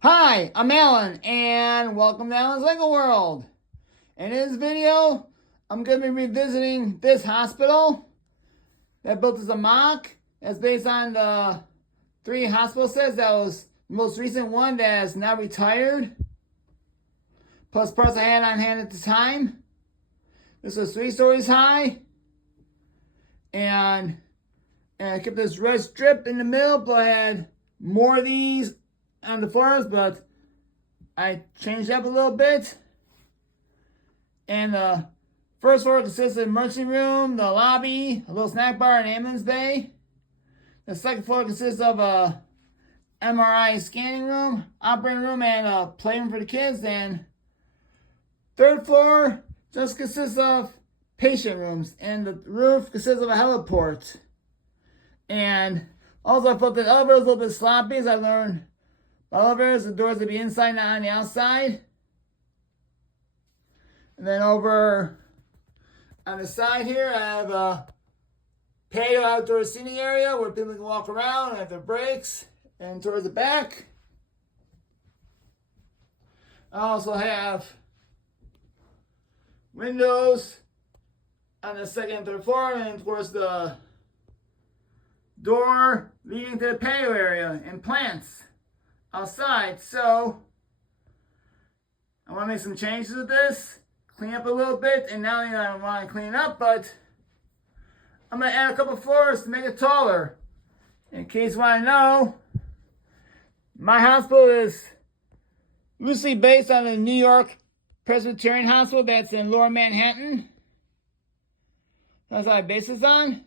Hi, I'm Alan, and welcome to Alan's Lego World. In this video, I'm going to be revisiting this hospital that built as a MOC. That's based on the 3 hospital sets. That was the most recent one that is now retired. Plus parts I had on hand at the time. This was 3 stories high. And I kept this red strip in the middle, but I had more of these on the floors, but I changed up a little bit. And the first floor consists of the emergency room, the lobby, a little snack bar, and ambulance bay. The second floor consists of a MRI scanning room, operating room, and a playroom for the kids. And third floor just consists of patient rooms, and the roof consists of a heliport. And also I felt the elevator was a little bit sloppy, as I learned elevators, the doors would be inside, not on the outside. And then over on the side here, I have a patio outdoor seating area where people can walk around and have their breaks. And towards the back, I also have windows on the second and third floor, and towards the door leading to the patio area and plants outside. So I want to make some changes with this, clean up a little bit, and not only do I want to clean up, but I'm going to add a couple floors to make it taller. In case you want to know, my hospital is loosely based on the New York Presbyterian Hospital that's in Lower Manhattan. That's what I base this on.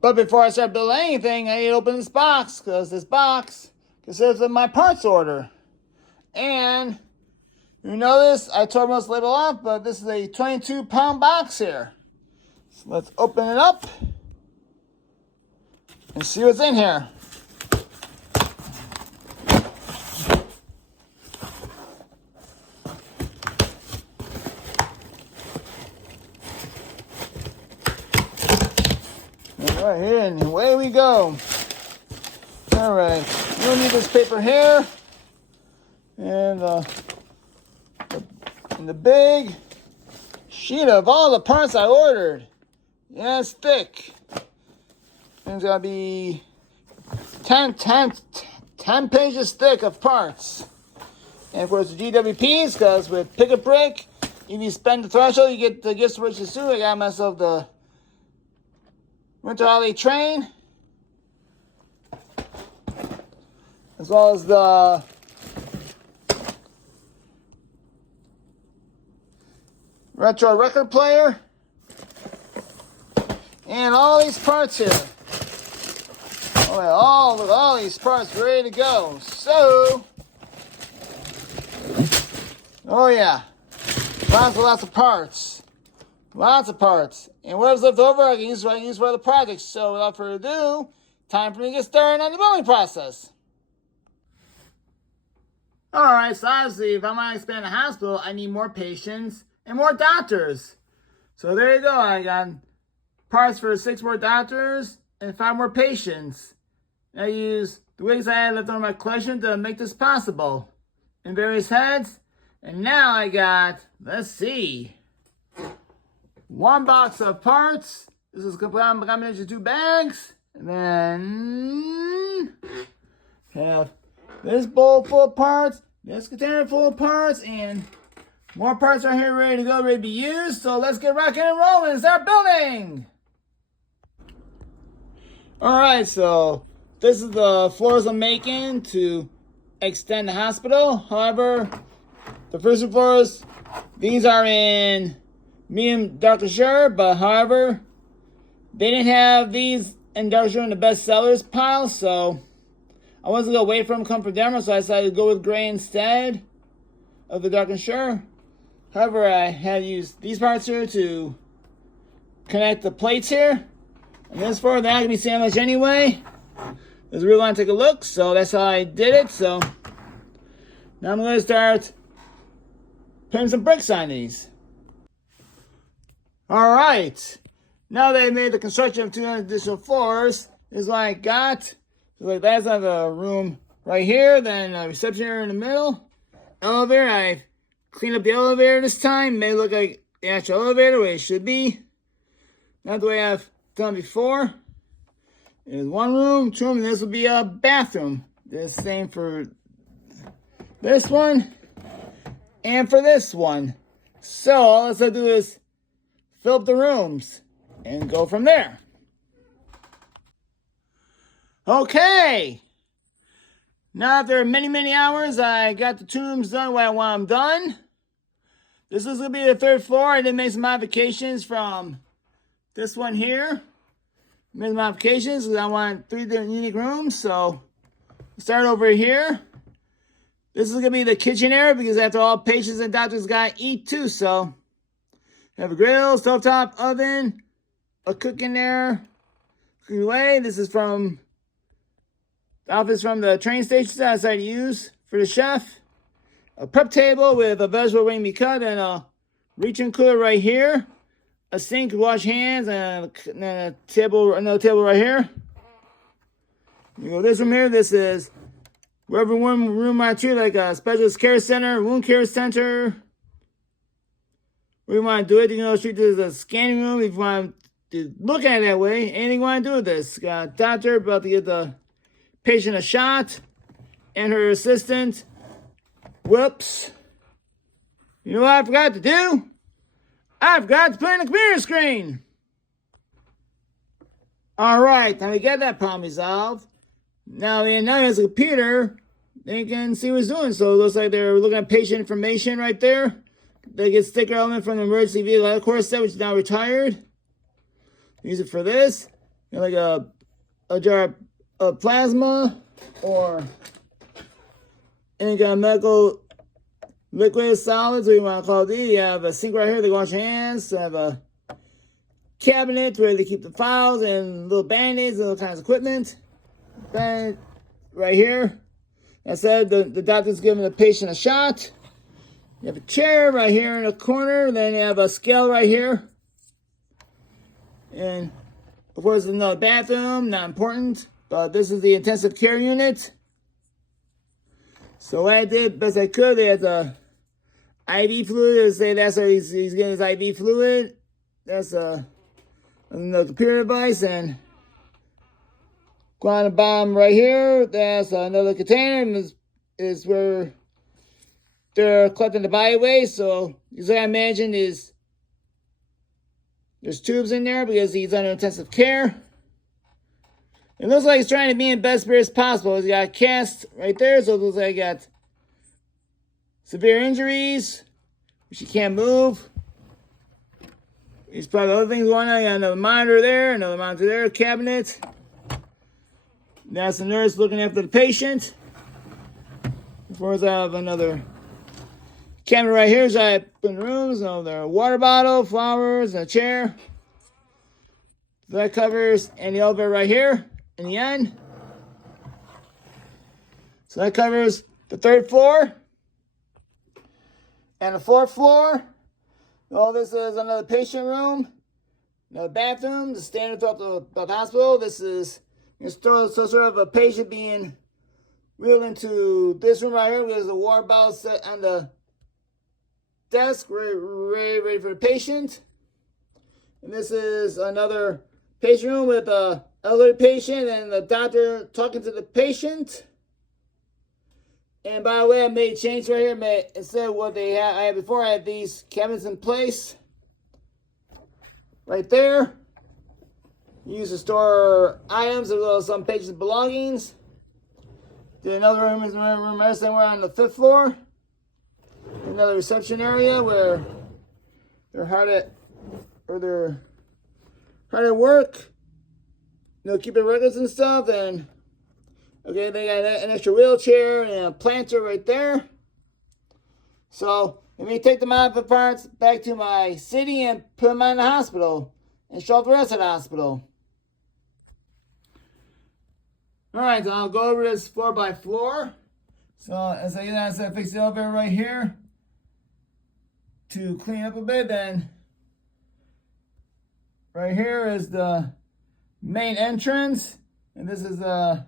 But before I start building anything, I need to open this box, because this box consists of my parts order. And you notice I tore most label off, but this is a 22-pound box here. So let's open it up and see what's in here. Right here, and away we go. All right, we'll need this paper here, and the big sheet of all the parts I ordered. Yeah, it's thick. And it's gonna be 10 pages thick of parts. And of course the GWPs, because with Pick a Brick, if you spend the threshold, you get the gift switches too. I got myself the Winter Holiday Train, as well as the retro record player, and all these parts here. All these parts ready to go. So, oh yeah, lots of parts. Lots of parts. And whatever's left over, I can use for other projects. So without further ado, time for me to get started on the building process. Alright, so obviously if I want to expand the hospital, I need more patients and more doctors. So there you go. I got parts for 6 more doctors and 5 more patients. I used the wigs I had left on my collection to make this possible in various heads. And now I got, let's see, 1 box of parts. This is complete combination of 2 bags. And then have this bowl full of parts, this container full of parts, and more parts are here ready to go, ready to be used. So let's get rocking and rolling and start building. Alright, so this is the floors I'm making to extend the hospital. However, the first 2 floors, these are in medium dark azure, but however, they didn't have these and darker in the best sellers pile, so I wasn't going to wait for them to come for demo, so I decided to go with gray instead of the dark and sure. However, I had to use these parts here to connect the plates here. And this for that can be sandwiched anyway. Let's really want to take a look, so that's how I did it. So now I'm going to start putting some bricks on these. Alright, now that I made the construction of 200 additional floors, this is what I got. So like that's I have a room right here, then a reception area in the middle. Elevator, I've cleaned up the elevator this time, made it look like the actual elevator, the way it should be. Not the way I've done before. There's one room, 2 rooms, and this will be a bathroom. The same for this one and for this one. So all I do is fill up the rooms and go from there. Okay. Now after many hours, I got the 2 rooms done where I want them done. This is going to be the 3rd floor. I did make some modifications from this one here. Made some modifications because I want 3 different unique rooms. So start over here. This is going to be the kitchen area because after all, patients and doctors got to eat too. So you have a grill, stovetop, oven, a cook in there. Cooking away. This is from the office from the train station that I decided to use for the chef. A prep table with a vegetable waiting to be cut and a reach-in cooler right here. A sink to wash hands and a table, another table right here. You go this room here. This is wherever one room I treat like a specialist care center, wound care center. We want to do it. You can go treat this as a scanning room if you want to look at it that way. Anything you want to do with this. Got a doctor about to give the patient a shot and her assistant. Whoops. You know what I forgot to do? I forgot to put in the computer screen. Alright, now we got that problem resolved. Now there's a computer. They can see what it's doing. So it looks like they're looking at patient information right there. They get sticker element from the emergency vehicle headquarters set, which is now retired. Use it for this. You know, like a jar of plasma or any kind of medical liquid solids, what you want to call it. You have a sink right here, they wash your hands. So I have a cabinet where they keep the files and little band-aids and all kinds of equipment. Then right here, I said the doctor's giving the patient a shot. You have a chair right here in the corner. Then you have a scale right here. And of course, there's another bathroom, not important. But this is the intensive care unit. So what I did best I could, they had the IV fluid. They say that's how he's getting his IV fluid. That's another computer device. And go on the bottom right here. That's another container. Is where they're collecting the body waste. So usually I imagine there's tubes in there because he's under intensive care. It looks like he's trying to be in best spirits possible. He's got a cast right there, so it looks like he got severe injuries, which he can't move. He's probably other things going on. He got another monitor there, cabinet. That's the nurse looking after the patient. Of course, I have another cabinet right here, so I put in the rooms. There's a water bottle, flowers, and a chair. So that covers, and the elevator right here in the end. So that covers the 3rd floor and the 4th floor. All this is another patient room, another bathroom, the standard throughout the hospital. This is sort of a patient being wheeled into this room right here. There's a water bottle set on the desk, ready for the patient. And this is another patient room with a elderly patient and the doctor talking to the patient. And by the way, I made a change right here. Instead of what they had before, I had these cabinets in place. Right there. Used to store items as well as some patient's belongings. Did another room somewhere on the 5th floor. Another reception area where they're hard at work. keep it records and stuff. And okay, they got an extra wheelchair and a planter right there. So let me take them out of the parts back to my city and put them in the hospital and show off the rest of the hospital. All right, so I'll go over this floor by floor. So as I fix the elevator right here to clean up a bit, then right here is the main entrance, and this is the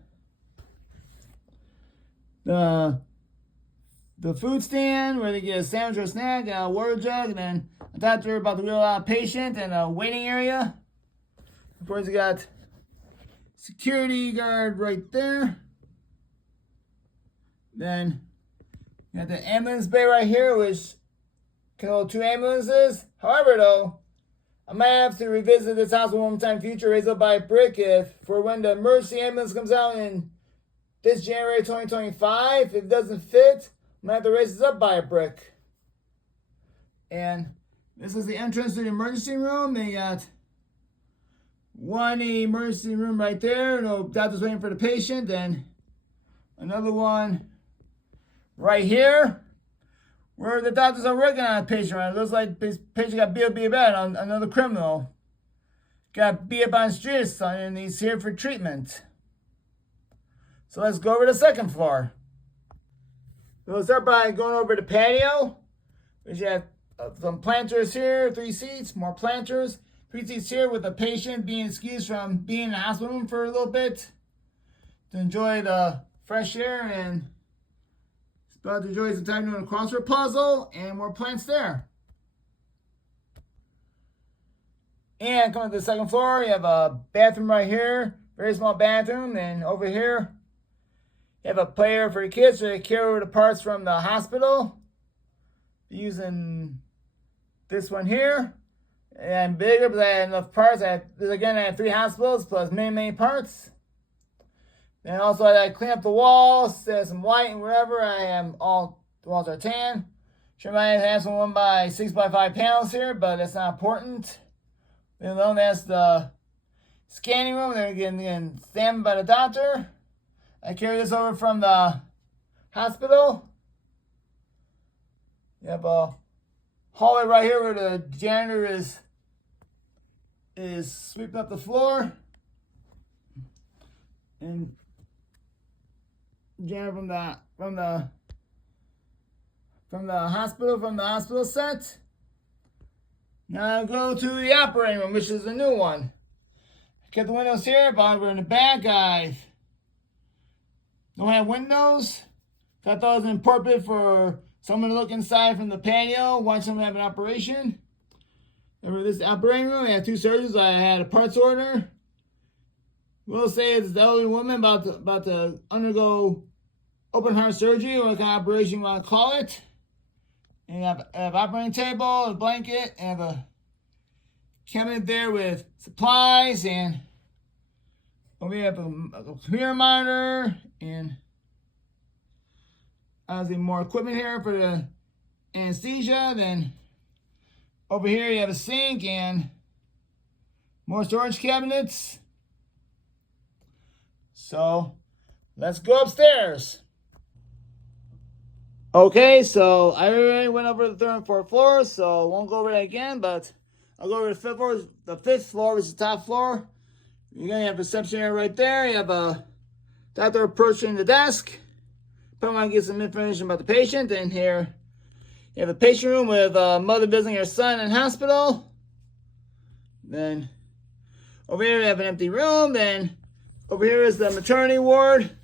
food stand where they get a sandwich or a snack, a water jug, and then a doctor about to wheel out a patient, and a waiting area. Of course, you got security guard right there. Then you got the ambulance bay right here, which can hold 2 ambulances. However, though, I might have to revisit this hospital one more time in the future, raise up by a brick for when the emergency ambulance comes out in this January 2025. If it doesn't fit, I might have to raise this up by a brick. And this is the entrance to the emergency room. They got one emergency room right there. No doctor's waiting for the patient. Then another one right here where the doctors are working on a patient. Right? It looks like this patient got beat up bad on another criminal. Got beat up on the streets and he's here for treatment. So let's go over to the second floor. So we'll start by going over the patio. We have some planters here, 3 seats, more planters. 3 seats here with the patient being excused from being in the hospital room for a little bit to enjoy the fresh air, and about to enjoy some time doing a crossword puzzle, and more plants there. And coming to the second floor, you have a bathroom right here, very small bathroom, and over here you have a play area for the kids so they carry over the parts from the hospital using this one here. And bigger, but I had enough parts. I had 3 hospitals plus many parts. And also I clean up the walls, some white and whatever. I have all the walls are tan. Sure might have some 1x6 x 5 panels here, but that's not important. Then that's the scanning room. They're getting examined by the doctor. I carry this over from the hospital. You have a hallway right here where the janitor is sweeping up the floor. And janitor from the hospital set. Now I'll go to the operating room, which is a new one. I kept the windows here, but over in the back I don't have windows. So I thought it was important for someone to look inside from the patio, watch someone have an operation. Over this operating room, I had 2 surgeons. I had a parts order. We'll say it's the elderly woman about to undergo open heart surgery, or what kind of operation you want to call it. And I have an operating table, a blanket, and I have a cabinet there with supplies, and we have a computer monitor, and obviously more equipment here for the anesthesia. Then over here you have a sink and more storage cabinets. So let's go upstairs. Okay, so I already went over the 3rd and 4th floors, so I won't go over that again, but I'll go over the 5th floor. The 5th floor, which is the top floor. You're going to have a reception area right there. You have a doctor approaching the desk. Probably want to get some information about the patient. And here you have a patient room with a mother visiting her son in hospital. Then over here you have an empty room. Then over here is the maternity ward.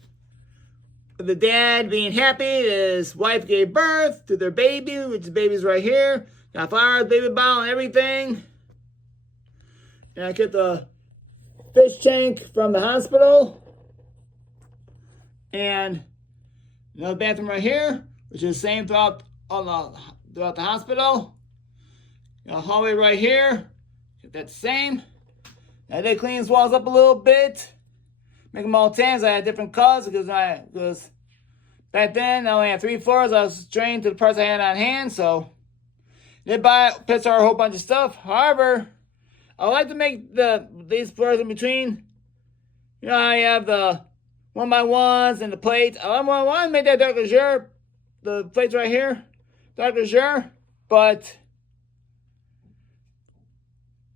With the dad being happy, his wife gave birth to their baby, which the baby's right here. Got flowers, baby bottle, and everything. And I get the fish tank from the hospital. And another bathroom right here, which is the same throughout the hospital. Got a hallway right here. Get that same. I did clean these walls up a little bit. Make them all tans. I had different colors because back then I only had 3 floors. I was trained to the parts I had on hand, so did buy Pittsburgh a whole bunch of stuff. However, I like to make these floors in between You know, I have the 1x1s and the plates. I want to make that dark azure. The plates right here, dark azure, but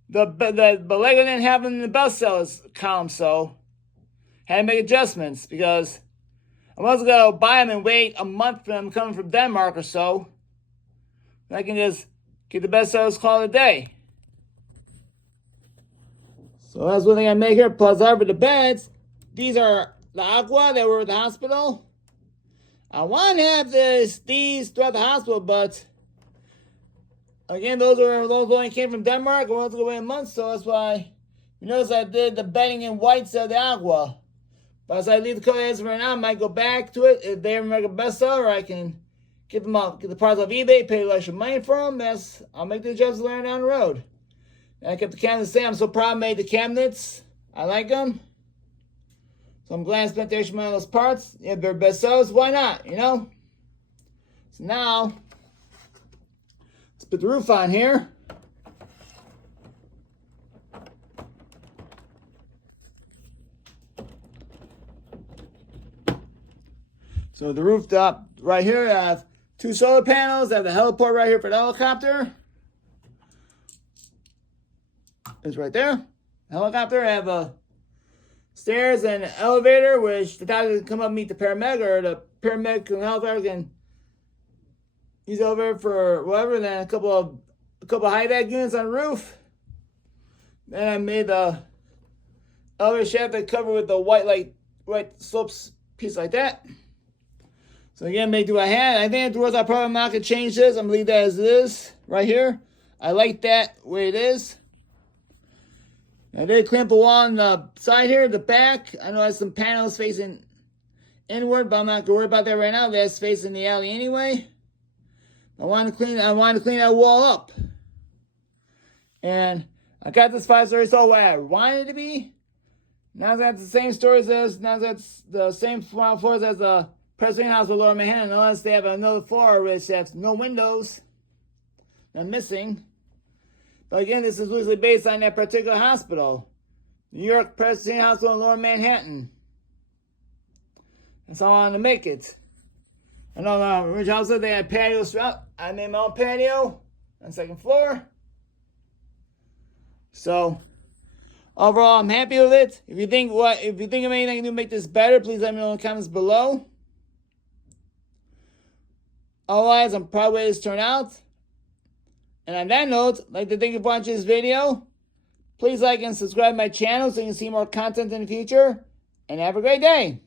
the Lego didn't have them in the bestsellers column, so had to make adjustments because I wasn't gonna buy them and wait a month for them coming from Denmark or so. I can just get the bestsellers call it a day. So that's one thing I make here. Plus, over the beds, these are the aqua that were at the hospital. I want to have these throughout the hospital, but again, those only came from Denmark. I wanted to go away a month, so that's why you notice I did the bedding in whites of the aqua. But as I leave the color as right now, I might go back to it. If they ever make a bestseller, I can get them up, get the parts off eBay, pay a little extra money for them. I'll make the adjustments later down the road. And I kept the cabinets the same. I'm so proud I made the cabinets. I like them. So I'm glad I spent the extra money on those parts. Yeah, they're bestsellers. Why not? You know? So now, let's put the roof on here. So the rooftop right here, I have 2 solar panels. I have the heliport right here for the helicopter. It's right there. Helicopter. I have a stairs and an elevator, which the doctor can come up and meet the paramedic, or the paramedic and helicopter can use the elevator for whatever. And then a couple of high back units on the roof. Then I made the elevator shaft that covered with the white slopes piece like that. So again, maybe do I have? I think afterwards I'm probably not gonna change this. I'm gonna leave that as it is right here. I like that way it is. I did clamp a wall on the side here, the back. I know I have some panels facing inward, but I'm not gonna worry about that right now. That's facing the alley anyway. I wanted to clean that wall up. And I got this 5-story so what I wanted it to be. Now that's the same stories as the same floors as the Presbyterian Hospital Lower Manhattan, unless they have another floor which has no windows. They're missing. But again, this is loosely based on that particular hospital. New York Presbyterian Hospital in Lower Manhattan. That's how I wanted to make it. I know the original house they had patios throughout. I made my own patio on the 2nd floor. So overall, I'm happy with it. If you think of anything I can do to make this better, please let me know in the comments below. Otherwise, I'm proud of the way this turned out. And on that note, I'd like to thank you for watching this video. Please like and subscribe to my channel so you can see more content in the future. And have a great day.